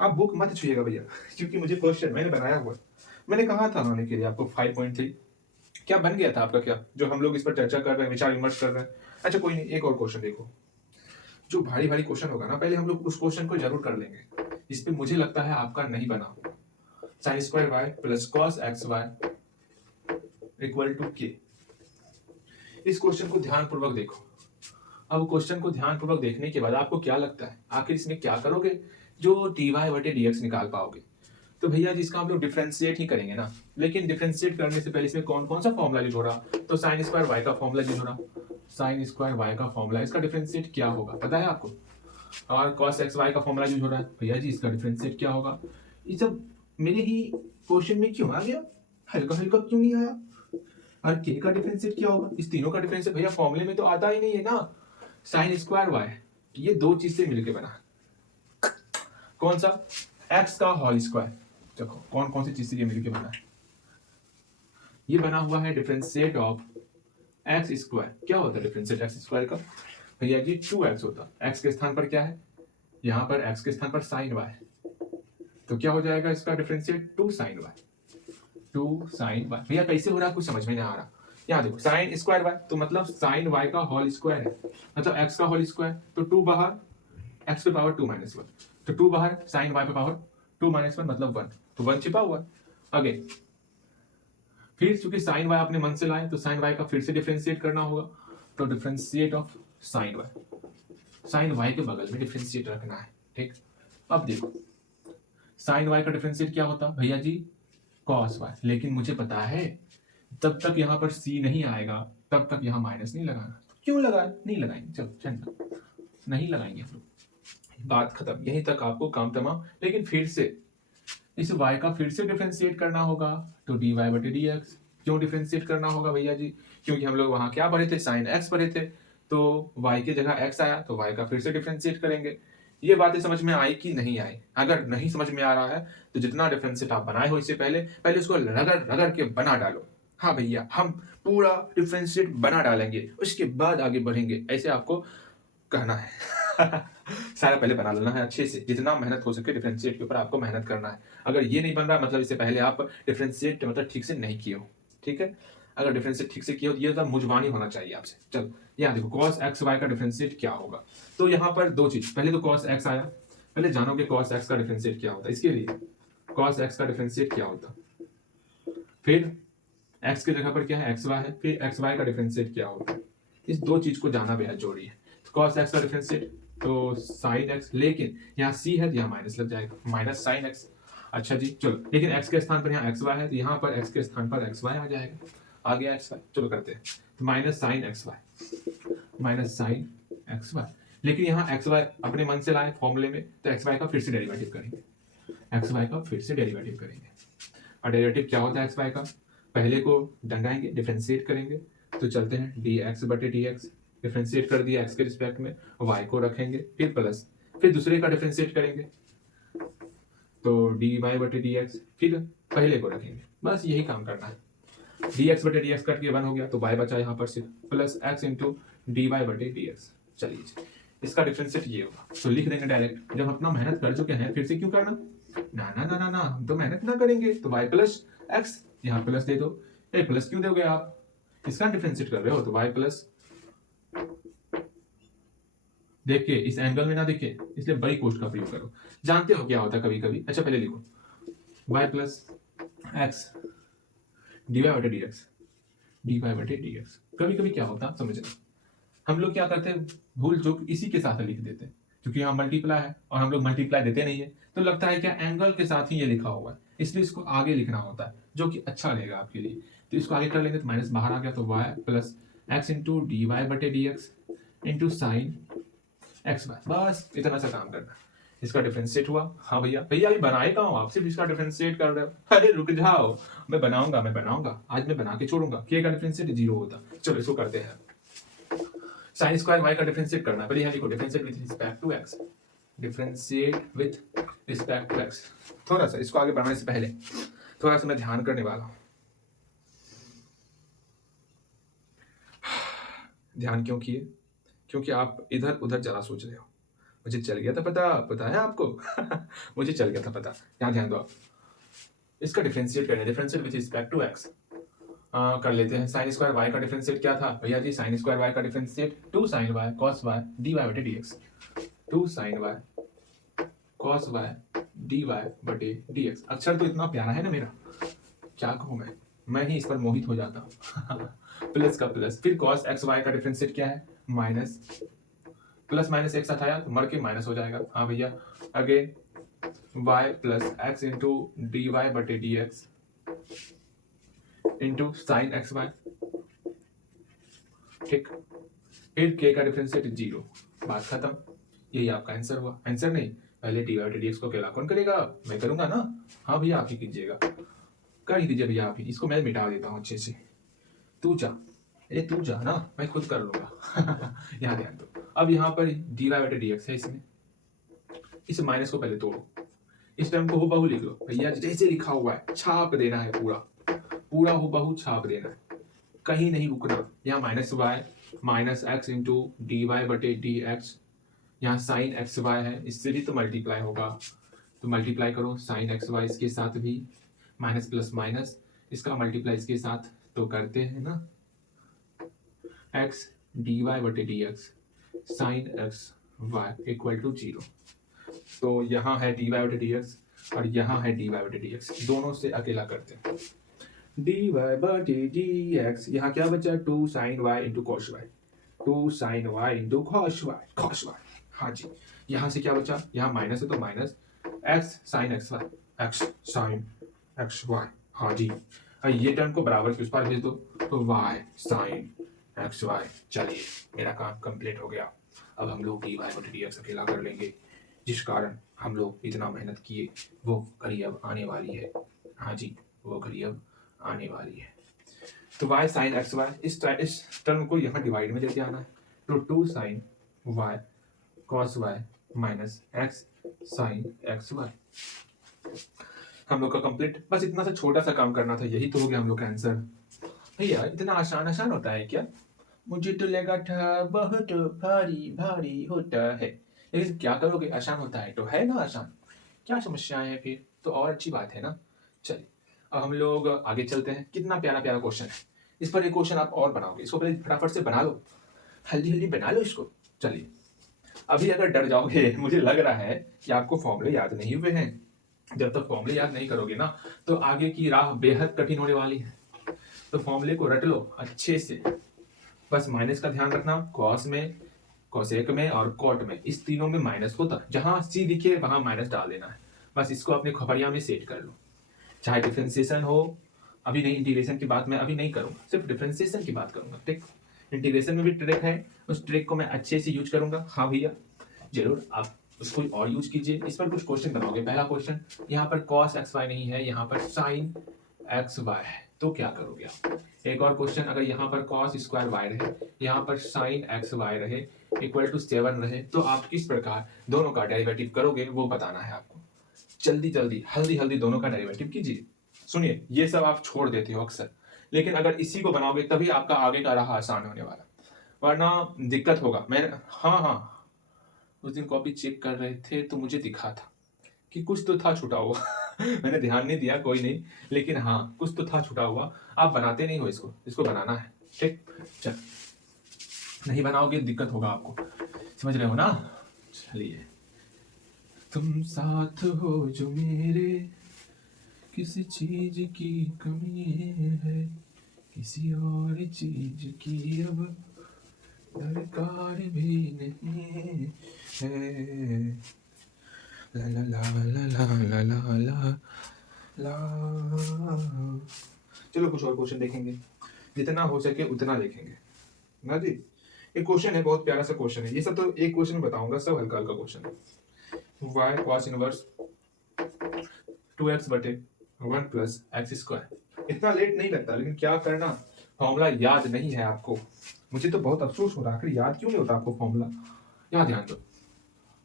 आप बुक मत छुइएगा भैया, क्योंकि मुझे क्वेश्चन मैंने बनाया हुआ, मैंने कहा था बनाने के लिए आपको 5.3 क्या बन गया था आपका, क्या जो हम लोग इस पर चर्चा कर रहे हैं, विचार विमर्श कर रहे हैं। अच्छा कोई नहीं, एक और क्वेश्चन देखो, जो भारी भारी क्वेश्चन होगा ना पहले हम लोग उस क्वेश्चन को जरूर कर लेंगे, इस पे मुझे लगता है आपका नहीं बना। sin² plus cos xy = k। इस क्वेश्चन को ध्यान पूर्वक देखो। अब क्वेश्चन को ध्यान पूर्वक देखने के बाद आपको क्या लगता है आखिर इसमें क्या करोगे जो dy बटे dx निकाल पाओगे? तो भैया जी इसका हम लोग डिफरेंशिएट ही करेंगे ना, लेकिन डिफरेंशिएट करने से पहले इसमें कौन कौन सा फॉर्मूला यूज हो रहा? तो sin² y का फॉर्मूला यूज हो रहा, sin² y का फॉर्मूला, इसका डिफरेंशिएट क्या होगा पता है आपको? और cos xy का फॉर्मूला यूज हो रहा है, भैया जी इसका डिफरेंशिएट क्या होगा? ये सब मेरे ही क्वेश्चन में क्यों आ गया, हल्का हल्का क्यों नहीं आया? और के का डिफरेंशिएट क्या होगा? इस तीनों का डिफरेंशिएट भैया फॉर्मूले में तो आता ही नहीं है ना। sin² y ये दो चीज से मिलके बना, कौन सा? x का होल स्क्वायर। देखो कौन कौन सी चीज से ये मिलके बना है, ये बना हुआ है डिफरेंशिएट ऑफ x²। क्या होता है डिफरेंशिएट x² का? भैया जी 2x होता, x के स्थान पर क्या है, यहाँ पर x के स्थान पर sin y, तो क्या हो जाएगा इसका डिफरेंशिएट 2 sin y। भैया कैसे हो रहा है कुछ समझ में नहीं आ रहा। यहाँ देखो sin² y तो मतलब sin y का होल स्क्वायर है, मतलब x का होल स्क्वायर, तो 2 बाहर, x पे पावर 2 - 1, तो 2 बाहर sin y पे पावर 2 - 1 मतलब 1, तो 1 छिपा हुआ। आगे फिर चूंकि sin y आपने मन से लाए तो sin y का फिर से डिफरेंशिएट करना होगा, तो डिफरेंशिएट ऑफ sin y के बगल में डिफरेंशिएट रखना है, ठीक। अब देखो sin y का डिफरेंशिएट क्या होता भैया जी cos y, लेकिन मुझे पता है तब तक यहाँ पर c नहीं आएगा तब तक यहाँ माइनस नहीं लगाना। क्यों लगाए? नहीं लगाएंगे, चलो चंदा नहीं लगाएंगे हम लोग, बात खत्म, यहीं तक आपको काम तमाम। लेकिन फिर से इस y का फिर से डिफरेंशिएट करना होगा, तो dy बटे dx। क्यों डिफरेंशिएट करना होगा भैया जी? क्योंकि हम लोग वहां क्या पढ़े थे, sin x पढ़े थे, तो y की जगह x आया तो y का फिर से डिफरेंशिएट करेंगे। ये बातें समझ में आई कि नहीं आई? अगर नहीं समझ में आ रहा है तो जितना डिफरेंशिएट आप बनाए हो इससे पहले उसको रगड़ रगड़ के बना डालो। हाँ भैया हम पूरा डिफरेंशिएट बना डालेंगे उसके बाद आगे बढ़ेंगे, ऐसे आपको कहना है। सारा पहले बना लेना है अच्छे से, जितना मेहनत हो सके डिफरेंशिएट के ऊपर आपको मेहनत करना है। अगर ये नहीं बन रहा मतलब इससे पहले आप डिफरेंशिएट मतलब ठीक से नहीं किए हो, ठीक है। अगर डिफरेंशिएट ठीक से किए हो तो ये तो मुजबानी होना चाहिए आपसे। चलो यहाँ देखो cos एक्स वाई का डिफरेंशिएट क्या होगा। तो यहाँ पर दो चीज, पहले तो cos एक्स आया, पहले जानो कि cos एक्स का डिफरेंशिएट क्या होता है। इसके लिए cos एक्स का डिफरेंशिएट क्या होता, फिर x की जगह पर क्या है xy है, फिर xy का डिफरेंशिएट क्या होता है। इस दो चीज को जानना बेहद जरूरी है। तो cos x का डिफरेंशिएट तो sin x, लेकिन यहाँ c है तो यहाँ माइनस लग जाएगा, माइनस sin x। अच्छा जी चलो, लेकिन x के स्थान पर यहाँ xy है तो यहाँ पर x के स्थान पर xy आ जाएगा, आ गया xy। चलो करते हैं, तो minus sin xy, minus sin xy। लेकिन यहाँ xy अपने मन से लाए फॉर्मूले में, तो xy का फिर से डेरिवेटिव करेंगे, xy का फिर से डेरिवेटिव करेंगे। और डेरिवेटिव क्या होता है xy का, पहले को डंगाएंगे, डिफरेंशिएट करेंगे। तो चलते हैं dx बटे dx, डिफरेंशिएट कर दिया x के रिस्पेक्ट में, y को रखेंगे, फिर प्लस, फिर दूसरे का डिफरेंशिएट करेंगे तो dy बटे dx, फिर पहले को रखेंगे। बस यही काम करना है। dx बटे dx कट के 1 हो गया, तो y बचा यहाँ पर सिर्फ प्लस x इंटू dy बटे dx। चलिए इसका डिफरेंशिएट ये होगा, तो लिख देंगे डायरेक्ट। जब अपना मेहनत कर चुके हैं फिर से क्यों करना, ना ना ना ना ना, हम तो मेहनत ना करेंगे। तो y प्लस x, यहाँ प्लस दे दो। ए प्लस क्यों दोगे आप, इसका डिफरेंशिएट कर रहे हो तो y प्लस, देखिए इस एंगल में ना दिखे इसलिए बड़ी कोष्ट का प्रयोग करो। जानते हो क्या होता है कभी कभी, अच्छा पहले लिखो y प्लस एक्स dy बटे dx, dy बटे dx। कभी कभी क्या होता है समझना, हम लोग क्या करते हैं भूल चूक इसी के साथ लिख देते हैं, क्योंकि यहाँ मल्टीप्लाई है और हम लोग मल्टीप्लाई देते नहीं है, तो लगता है क्या एंगल के साथ ही ये लिखा हुआ है, इसलिए इसको आगे लिखना होता है जो कि अच्छा रहेगा आपके लिए। तो इसको आगे कर लेंगे तो माइनस बाहर आ गया, तो y plus x into d y बटे d x into sine x y. बस इतना सा काम करना। इसका डिफरेंशिएट हुआ। हाँ भैया, भैया अभी बनाए कहाँ हो आप, सिर्फ इसका डिफरेंशिएट कर रहे हो। अरे रुक जाओ, मैं बनाऊंगा आज मैं बना के छोड़ूंगा। के का डिफरेंशिएट 0 होता। चलो इसको करते हैं। साइन स्क्वायर y का डिफरेंशिएट करना है, पहले यहाँ लिखो differentiate with respect to x, differentiate with respect to x। थोड़ा सा इसको आगे बढ़ाने से पहले थोड़ा सा मैं ध्यान करने वाला हूँ। ध्यान क्यों किए, क्योंकि आप इधर उधर जरा सोच रहे हो। मुझे चल गया था पता है आपको मुझे चल गया था पता। यहाँ ध्यान दो आप, इसका डिफरेंशिएट करें, differentiate with respect to x कर लेते हैं। साइन स्क्वायर y का डिफरेंशिएट क्या था भैया जी, साइन स्क्वायर y का differentiate 2 sin y cos y dy बटे dx, 2 sin y cos y dy बटे dx। अक्षर तो इतना प्यारा है ना मेरा, क्या कहूँ मैं ही इस पर मोहित हो जाता हूँ प्लस का प्लस, फिर cos x y का डिफरेंशिएट क्या है माइनस, प्लस माइनस एक साथ आया तो मर के माइनस हो जाएगा। हाँ भैया, again y plus x into d y बटे d x into sine x y, ठीक। फिर k का डिफरेंशिएट 0, बात खत्म। यही आपका आंसर हुआ। आंसर नहीं, पहले dy बटे dx को अकेला कौन करेगा, मैं करूंगा ना। हाँ भैया आप ही कीजिएगा, कर ही दीजिए भैया आप ही। इसको मैं मिटा देता हूँ अच्छे से, तू जा, अरे तू जा ना, मैं खुद कर लूंगा यहाँ ध्यान दो। अब यहाँ पर dy बटे dx है, इसमें इस माइनस को पहले तोड़ो, इस टर्म को हूबहू लिख लो भैया, जैसे लिखा हुआ है छाप देना है, पूरा पूरा हूबहू छाप देना है, कहीं नहीं रुकना। यहाँ minus y minus x into d y बटे डी एक्स, यहाँ साइन एक्स वाई है, इससे भी तो मल्टीप्लाई होगा, तो मल्टीप्लाई करो साइन एक्स वाई इसके साथ भी, माइनस प्लस माइनस, इसका मल्टीप्लाई इसके साथ, तो करते हैं ना एक्स डी वाई बटे d x sine x y equal to 0। तो यहाँ है डी वाई बटे डी एक्स और यहाँ है डी वाई बटे डी एक्स, दोनों से अकेला करते हैं। डी वाई बटे डी एक्स, यहाँ क्या बचा 2 sine y into cos y, 2 sine y into cos y. हाँ जी, यहाँ से क्या बचा, यहाँ माइनस है तो minus x sine x y, x sine x y. हाँ जी, ये टर्म को बराबर के उस पार भेज दो, तो वाई साइन एक्स वाई। चलिए मेरा काम कंप्लीट हो गया। अब हम लोग डी वाई बटे डी एक्स अकेला कर लेंगे, जिस कारण हम लोग इतना मेहनत किए वो घड़ी अब आने वाली है। हाँ जी, वो घड़ी अब आने वाली है। तो y साइन एक्स वाई, इस टर्म को यहाँ डिवाइड में लेके आना है, तो 2 sine y cos y minus x sine x y. हम लोग का कंप्लीट, बस इतना सा छोटा सा काम करना था, यही तो हो गया हम लोग का आंसर। भैया इतना आसान होता है क्या, मुझे तो लगा था बहुत भारी भारी होता है। लेकिन क्या करोगे, आसान होता है तो है ना आसान, क्या समस्याएं हैं फिर, तो और अच्छी बात है ना। चलिए अब हम लोग आगे चलते हैं। कितना प्यारा प्यारा क्वेश्चन है, इस पर एक क्वेश्चन आप और बनाओगे, इसको पहले फटाफट से बना लो, हल्दी हल्दी बना लो इसको। चलिए अभी अगर डर जाओगे मुझे लग रहा है कि आपको फॉर्मूले याद नहीं हुए हैं। जब तक फॉर्मूले याद नहीं करोगे ना तो आगे की राह बेहद कठिन होने वाली है। तो फॉर्मूले को रट लो अच्छे से, बस माइनस का ध्यान रखना, कॉस में, कोसेक में और कॉट में, इस तीनों में माइनस होता, जहां सी दिखे वहां माइनस डाल देना है। बस इसको अपने खबरिया में सेट कर लो। चाहे डिफ्रेंसिएशन हो, अभी नहीं, इंटीग्रेशन की बात मैं अभी नहीं करूंगा, सिर्फ डिफ्रेंसिएशन की बात करूंगा। ठीक, इंटीग्रेशन में भी ट्रिक है, उस ट्रिक को मैं अच्छे से यूज करूंगा। हाँ भैया जरूर, आप उसको और यूज कीजिए। इस पर कुछ क्वेश्चन बनाओगे। पहला क्वेश्चन, यहाँ पर cos xy नहीं है, यहाँ पर sin xy है, तो क्या करोगे आप। एक और क्वेश्चन, अगर यहाँ पर cos स्क्वायर y रहे, यहाँ पर sin xy रहे, इक्वल टू 7 रहे, तो आप किस प्रकार दोनों का डेरिवेटिव करोगे वो बताना है आपको। जल्दी जल्दी हल्दी हल्दी दोनों का डेरिवेटिव कीजिए। सुनिए, ये सब आप छोड़ देते हो अक्सर, लेकिन अगर इसी को बनाओगे तभी आपका आगे का राह आसान होने वाला, वरना दिक्कत होगा। मैं, हाँ, उस दिन कॉपी चेक कर रहे थे तो मुझे दिखा था कि कुछ तो था छुटा हुआ मैंने ध्यान नहीं दिया, कोई नहीं, लेकिन हाँ कुछ तो था छुटा हुआ। आप बनाते नहीं हो इसको, इसको बनाना है। ठीक, चल, नहीं बनाओगे दिक्कत होगा आपको, समझ रहे हो ना। चलिए, तुम साथ हो जो मेरे, किसी चीज की कमी है, किसी और चीज की अब दरकार भी नहीं है। ला ला ला ला ला ला ला ला ला। चलो कुछ और क्वेश्चन देखेंगे, जितना हो सके उतना देखेंगे ना जी। एक क्वेश्चन है, बहुत प्यारा सा क्वेश्चन है, ये सब तो एक क्वेश्चन बताऊंगा, सब हल्का हल्का क्वेश्चन है। y cos इनवर्स 2x बटे 1 प्लस एक्स स्क्वायर। इतना लेट नहीं लगता, लेकिन क्या करना, फॉर्मूला याद नहीं है आपको। मुझे तो बहुत अफसोस हो रहा है, याद क्यों नहीं होता आपको फॉर्मूला। यहाँ ध्यान दो,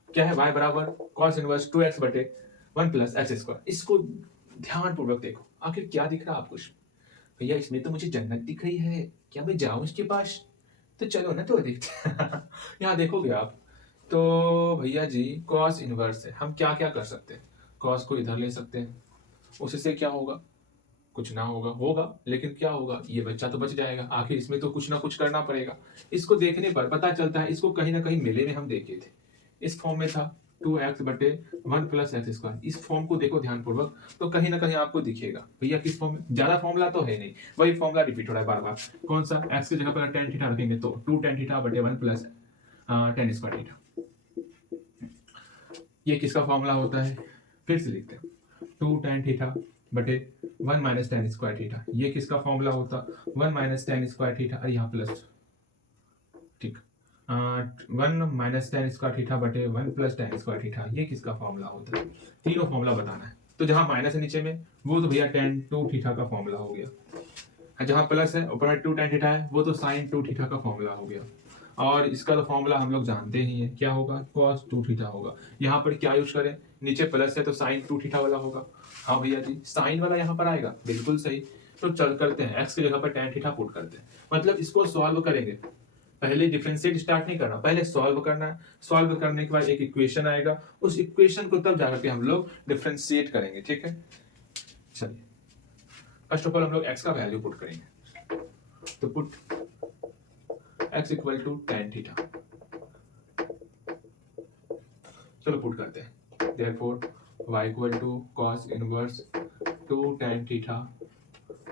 क्या है, y बराबर cos इनवर्स 2x बटे 1 प्लस एक्स स्क्वायर। इसको ध्यान पूर्वक देखो, आखिर क्या दिख रहा है आपको। भैया इसमें तो मुझे जन्नत दिख रही है, क्या मैं जाऊं इसके पास। तो चलो ना तो देखते यहाँ देखोगे आप तो भैया जी cos इनवर्स है, हम क्या क्या कर सकते हैं। cos को इधर ले सकते हैं, उससे क्या होगा, कुछ ना होगा, लेकिन क्या होगा, ये बच्चा तो बच जाएगा। आखिर इसमें तो कुछ ना कुछ करना पड़ेगा। इसको देखने पर पता चलता है, इसको कहीं ना कहीं मेले में हम देखे थे, इस फॉर्म में था 2x बटे 1 प्लस एक्स स्क्वायर। इस फॉर्म को देखो ध्यानपूर्वक, तो कहीं ना कहीं आपको दिखेगा भैया किस फॉर्म में। ज्यादा फॉर्मूला तो है नहीं, वही फॉर्मूला रिपीट हो रहा है बार बार। कौन सा, x की जगह पर tan थीटा रखेंगे तो 2 tan थीटा बटे 1 प्लस tan स्क्वायर थीटा। ये किसका फॉर्मूला होता है, फिर से लिखते हैं, 2 tan थीटा बटे 1 माइनस tan स्क्वायर थीटा। ये किसका फॉर्मूला होता, 1 माइनस tan स्क्वायर थीटा, और यहाँ प्लस, ठीक, 1 माइनस tan स्क्वायर थीटा बटे 1 प्लस tan स्क्वायर थीटा। ये किसका फॉर्मूला होता है, तीनों फॉर्मूला बताना है। तो जहां माइनस है नीचे में, वो तो भैया tan 2 थीटा का फॉर्मूला हो गया। जहां प्लस है ऊपर 2 tan थीटा है, वो तो sin 2 थीटा का फॉर्मूला हो गया। और इसका तो फॉर्मूला हम लोग जानते ही हैं, क्या होगा, cos 2 थीटा होगा। यहाँ पर क्या यूज करें, नीचे प्लस है तो sin 2 थीटा वाला होगा। हाँ भैया जी, साइन वाला यहाँ पर आएगा, बिल्कुल सही। तो चल करते हैं, x की जगह पर tan थीटा पुट करते हैं, मतलब इसको सॉल्व करेंगे। पहले डिफरेंशिएट स्टार्ट नहीं करना, पहले सॉल्व करना है। सॉल्व करने के बाद एक इक्वेशन आएगा, उस इक्वेशन को तब जाकर के हम लोग डिफरेंशिएट करेंगे। ठीक है, चलिए फर्स्ट ऑफ ऑल हम लोग x का वैल्यू पुट करेंगे, तो put x equal to tan theta. चलो पुट करते हैं, therefore y equal to cos inverse 2 tan theta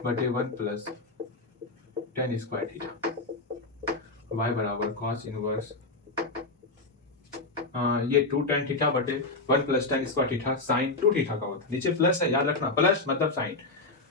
बटे 1 plus tan square theta. y बराबर cos इनवर्स ये 2 tan थीटा बटे 1 plus tan square theta sin 2 theta का होता है। नीचे प्लस है, याद रखना, प्लस मतलब साइन,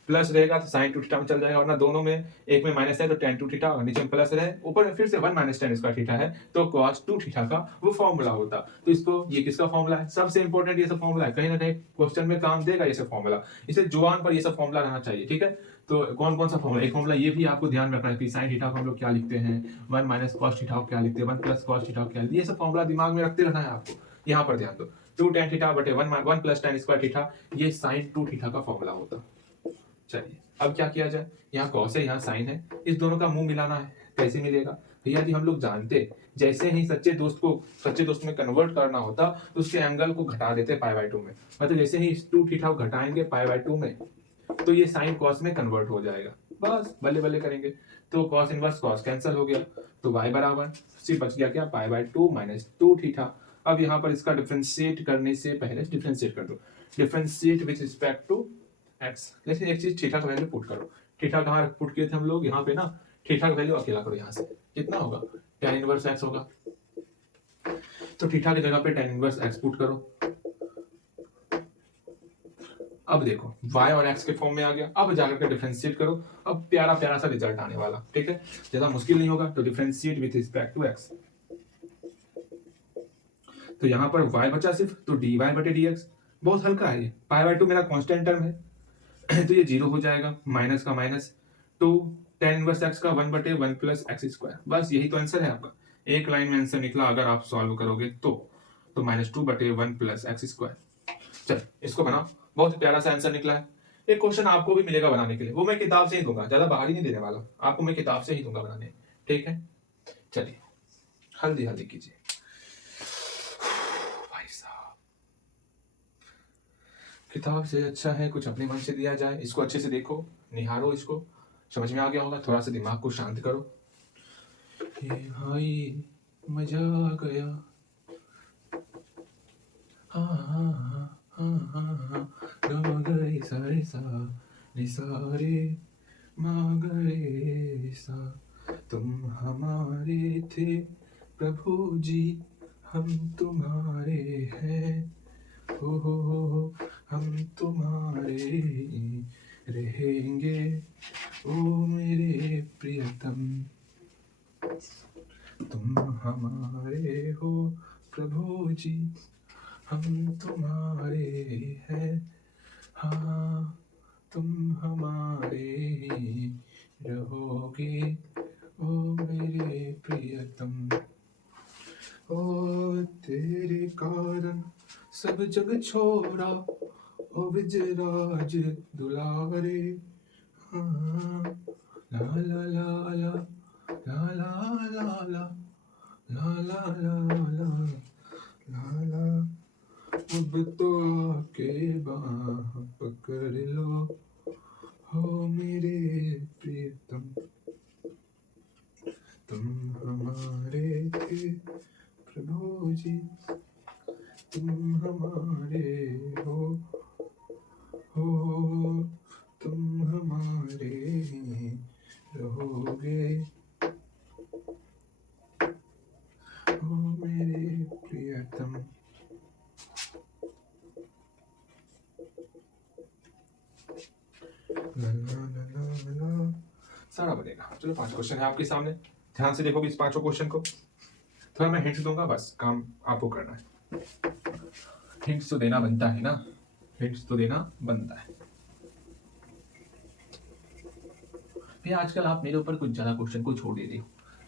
प्लस रहेगा तो sin 2 थीटा में चल जाएगा, वरना दोनों में एक में माइनस है तो tan 2 थीटा, और नीचे में प्लस रहे, ऊपर में फिर से 1 माइनस tan स्क्वायर थीटा है तो cos 2 थीटा का वो फॉर्मूला होता। तो इसको, ये किसका फॉर्मूला है, सबसे इंपॉर्टेंट ये सब फॉर्मूला है, कहीं ना कहीं क्वेश्चन में काम देगा ये सब फॉर्मूला, इसे जुबान पर ये सब फॉर्मूला रहना चाहिए। ठीक है, तो कौन कौन सा फॉर्मूला, एक फॉर्मूला ये भी आपको ध्यान रखना है कि sin थीटा को हम लोग क्या लिखते हैं, 1 माइनस cos थीटा को क्या लिखते हैं, 1 प्लस cos थीटा को क्या लिखते हैं, ये सब फॉर्मूला दिमाग में रखते रहना है आपको। यहाँ पर ध्यान दो, 2 tan थीटा बटे 1 प्लस tan स्क्वायर थीटा, ये sin 2 थीटा का फॉर्मूला होता। चलिए अब क्या किया जाए, यहाँ cos है यहाँ sin है, इस दोनों का मुंह मिलाना है, कैसे मिलेगा भैया जी? हम लोग जानते जैसे ही सच्चे दोस्त में कन्वर्ट करना होता तो उसके एंगल को घटा देते π/2 में, मतलब जैसे ही 2 थीटा को घटाएंगे π/2 में तो ये साइन कॉस में कन्वर्ट हो जाएगा, बस बल्ले बल्ले करेंगे तो कॉस इनवर्स कॉस कैंसिल हो गया, तो y बराबर सिर्फ बच गया क्या π/2 माइनस 2 थीटा। अब यहाँ पर इसका डिफरेंशिएट करने से पहले डिफरेंशिएट कर दो, differentiate with respect to x, लेकिन एक चीज थीटा का वैल्यू पुट करो। थीटा कहाँ पुट किए थे हम लोग? यहाँ पे ना, थीटा का वैल्यू अकेला करो, यहाँ से कितना होगा tan इनवर्स x होगा, तो थीटा की जगह पे tan इनवर्स x पुट करो। अब देखो y और x के फॉर्म में आ गया, अब जाकर के डिफरेंशिएट करो, अब प्यारा प्यारा सा रिजल्ट आने वाला, ठीक है, ज्यादा मुश्किल नहीं होगा। तो differentiate with respect to x, तो यहाँ पर y बचा सिर्फ, तो dy बटे dx, बहुत हल्का है ये, π/2 मेरा कांस्टेंट टर्म है तो ये 0 हो जाएगा, माइनस का माइनस, तो tan इनवर्स x का 1/1 प्लस एक्स स्क्वायर, बस यही तो आंसर है आपका, एक लाइन में आंसर निकला अगर आप सॉल्व करोगे तो -2/1 प्लस एक्स स्क्वायर। चल इसको बनाओ, बहुत प्यारा सा आंसर निकला है। एक क्वेश्चन आपको भी मिलेगा बनाने के लिए, वो मैं किताब से ही दूंगा, ज्यादा बाहर ही नहीं देने वाला आपको, मैं किताब से ही दूंगा बनाने, ठीक है। चलिए हल्दी हल्दी कीजिए भाई साहब, किताब से अच्छा है कुछ अपने मन से दिया जाए। इसको अच्छे से देखो, निहारो, इसको समझ में आ गया होगा, थोड़ा सा दिमाग को शांत करो। ये भाई मजा आ गया, हाँ हाँ हाँ हाँ हाँ हाँ, गए सारे सा निसारे माँ गए सा, तुम हमारे थे प्रभु जी, हम तुम्हारे हैं, हो हम तुम्हारे रहेंगे, ओ मेरे प्रियतम, तुम हमारे हो प्रभु जी, हम तुम्हारे हैं, हाँ तुम हमारे रहोगे, ओ मेरे प्रियतम, ओ तेरे कारण सब जग छोड़ा, ओ विजराज दुलारे, हाँ ला ला ला ला ला ला ला ला ला ला ला ला ला, अब तो आके बाह पकड़ लो, हो मेरे प्रियतम, तुम हमारे थे प्रभु जी, तुम हमारे हो तुम हमारे रहोगे, हो मेरे प्रियतम। सारा बनेगा। चलो 5 क्वेश्चन है आपके सामने, ध्यान से देखोगे इस 5 क्वेश्चन को, थोड़ा मैं हिंट्स दूंगा, बस काम आपको करना है। हिंट्स तो देना बनता है ना, हिंट्स तो देना बनता है भैया। आजकल आप मेरे ऊपर कुछ ज्यादा क्वेश्चन को छोड़ देते हो,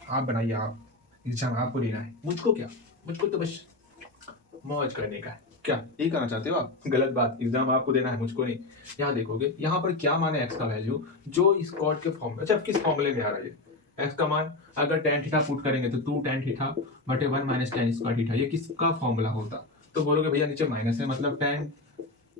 आप बनाइए, आप एग्जाम आपको देना है, मुझको क्या, मुझको तो बस मौज करने का है। क्या यही करना चाहते हो आप? गलत बात, एग्जाम आपको देना है, मुझको नहीं। यहाँ देखोगे, यहाँ पर क्या मान है x का वैल्यू, जो इस कॉर्ड के फॉर्म में, अच्छा किस फॉर्मूले में आ रहा है x का मान, अगर tan थीटा पुट करेंगे तो 2 tan थीटा बटे 1 माइनस tan स्क्वायर थीटा, ये किसका फॉर्मूला होता? तो बोलोगे भैया नीचे माइनस है, मतलब tan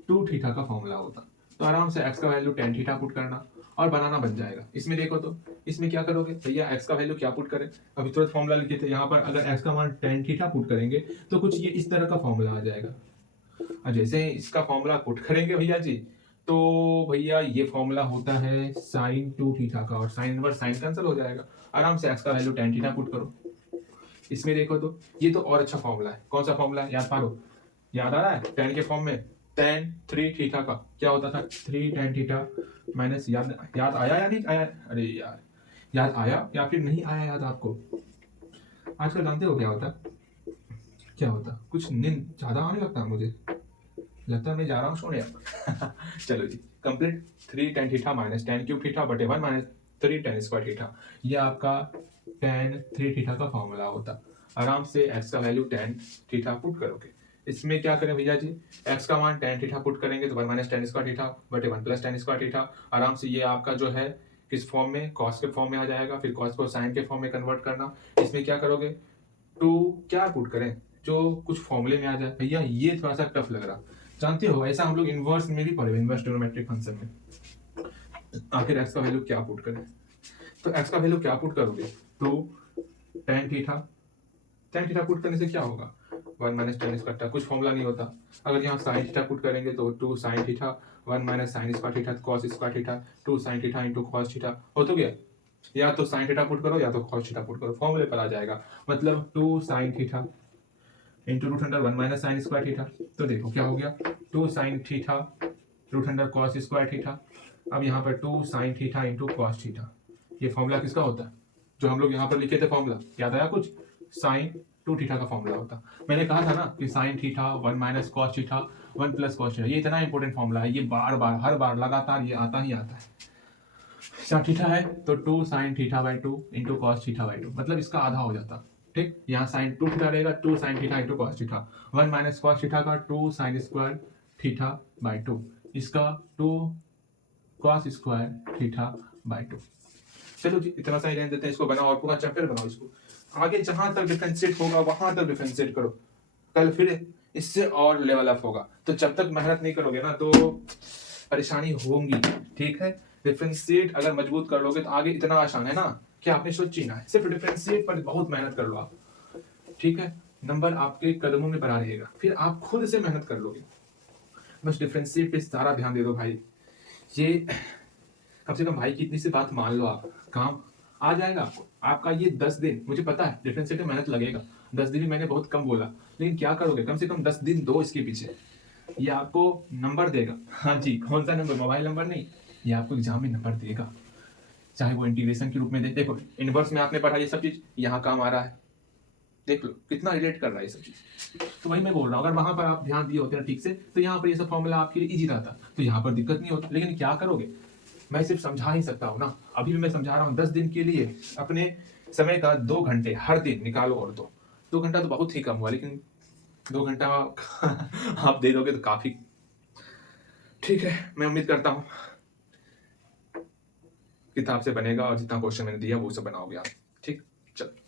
2 थीटा का फॉर्मूला होता। तो आराम से x का वैल्यू tan थीटा पुट करना और बनाना बन जाएगा। इसमें देखो तो, इसमें क्या करोगे भैया, x का वैल्यू क्या पुट करें, अभी तुरंत फॉर्मूला लिखे थे, यहाँ पर अगर x का मान tan थीटा पुट करेंगे तो कुछ ये इस तरह का फॉर्मूला आ जाएगा, और जैसे ही इसका फॉर्मूला पुट करेंगे भैया जी, तो भैया ये फॉर्मूला होता है साइन 2 थीटा का, और साइन इनवर्स साइन कैंसिल हो जाएगा। आराम से x का वैल्यू tan थीटा पुट करो। इसमें देखो तो ये तो और अच्छा फॉर्मूला है, कौन सा फॉर्मूला है याद पारो, याद आ रहा है? tan के फॉर्म में tan 3 थीटा का क्या होता था, 3 tan थीटा माइनस, याद आया या नहीं आया? अरे यार याद आया या फिर नहीं आया याद आपको? आजकल जानते हो क्या होता, क्या होता, कुछ नींद ज्यादा आने लगता है मुझे, लगता है मैं जा रहा हूँ सोने चलो जी complete, 3 tan theta minus tan cube theta बटे 1 माइनस 3 tan स्क्वायर थीटा, ये आपका tan 3 थीटा का फॉर्मूला होता। आराम से x का वैल्यू tan थीटा पुट करोगे। इसमें क्या करें भैया जी, x का मान tan थीटा पुट करेंगे तो 1 माइनस tan स्क्वायर थीटा बटे 1 प्लस tan स्क्वायर थीटा, आराम से ये आपका जो है किस फॉर्म में, कॉस के फॉर्म में आ जाएगा, फिर कॉस को साइन के फॉर्म में कन्वर्ट करना। इसमें क्या करोगे, टू क्या पुट करें जो कुछ फॉर्मूले में आ जाए। भैया ये थोड़ा सा टफ लग रहा, जानते हो ऐसा हम लोग इनवर्स में भी पढ़े, इनवर्स ट्रिग्नोमेट्रिक फंक्शन में। आखिर एक्स का वैल्यू क्या पुट करें, तो एक्स का वैल्यू क्या पुट करोगे, तो tan थीटा पुट करने से क्या होगा, 1 माइनस टेन स्क्वायर, कुछ फॉर्मूला नहीं होता। अगर यहाँ साइन थीटा पुट करेंगे तो 2 sine theta 1 minus sine square theta cos square theta 2 sine theta into cos theta हो तो गया। या तो साइन थीटा पुट करो या तो कॉस थीटा पुट करो, फॉर्मूले पर आ जाएगा। मतलब 2 sine theta into root under 1 minus sine square theta. तो देखो क्या हो गया, 2 sine theta root under cos square theta. अब यहाँ पर 2 sine theta into cos theta, ये फॉर्मूला किसका होता है, जो हम लोग यहाँ पर लिखे थे फॉर्मूला, याद आया कुछ, साइन 2 थीटा का फॉर्मूला होता। मैंने कहा था ना कि sine theta 1 minus cos theta 1 plus cos theta, ये इतना इंपॉर्टेंट फॉर्मूला है, ये बार बार हर बार लगातार ये आता ही आता है। क्या थीटा है तो 2 sine theta by 2 into cos theta by 2, मतलब इसका आधा हो जाता। ठीक, यहाँ साइन 2 थीटा रहेगा, 2 sine theta into cos theta, 1 minus cos theta का 2 साइन स्क्वायर थीटा बाई 2, इसका 2 कॉस स्क्वायर थीटा बाई 2। चलो जी इतना सा ही रहने देते हैं, इसको बनाओ और पूरा चैप्टर बनाओ, इसको आगे जहां तक डिफरेंशिएट होगा वहां तक डिफरेंशिएट करो, कल फिर इससे और लेवल अप होगा। तो जब तक मेहनत नहीं करोगे ना तो परेशानी होंगी। ठीक है, डिफरेंशिएट अगर मजबूत कर लोगे तो आगे इतना आसान है ना कि आपने सोची ना है, सिर्फ डिफरेंशिएट पर बहुत मेहनत कर लो आप। ठीक है, नंबर आपके कदमों में बना रहेगा, फिर आप खुद से मेहनत कर लोगे। बस डिफरेंशिएट पे सारा ध्यान दे दो भाई, ये कम से कम भाई की इतनी सी बात मान लो, आप काम आ जाएगा आपको। आपका ये 10 दिन, मुझे पता है डिफरेंशिएट में मेहनत लगेगा, 10 दिन भी मैंने बहुत कम बोला, लेकिन क्या करोगे, कम से कम 10 दिन दो इसके पीछे, ये आपको नंबर देगा। हाँ जी, कौन सा नंबर, मोबाइल नंबर नहीं, ये आपको एग्जाम में नंबर देगा, चाहे वो इंटीग्रेशन के रूप में दे। देखो इनवर्स में आपने पढ़ा ये सब चीज, यहाँ काम आ रहा है, देख लो कितना रिलेट कर रहा है ये सब चीज। तो वही मैं बोल रहा हूँ, अगर वहां पर आप ध्यान दिए होते ना ठीक से तो यहाँ पर ये सब फॉर्मूला आपके लिए इजी रहता, तो यहाँ पर दिक्कत नहीं होती। लेकिन क्या करोगे, मैं सिर्फ समझा ही सकता हूँ ना, अभी भी मैं समझा रहा हूँ। 10 दिन के लिए अपने समय का 2 घंटे हर दिन निकालो, और 2 घंटा तो बहुत ही कम हुआ, लेकिन 2 घंटा आप दे दोगे तो काफी। ठीक है, मैं उम्मीद करता हूँ किताब से बनेगा और जितना क्वेश्चन मैंने दिया वो सब बनाओगे आप। ठीक, चलो।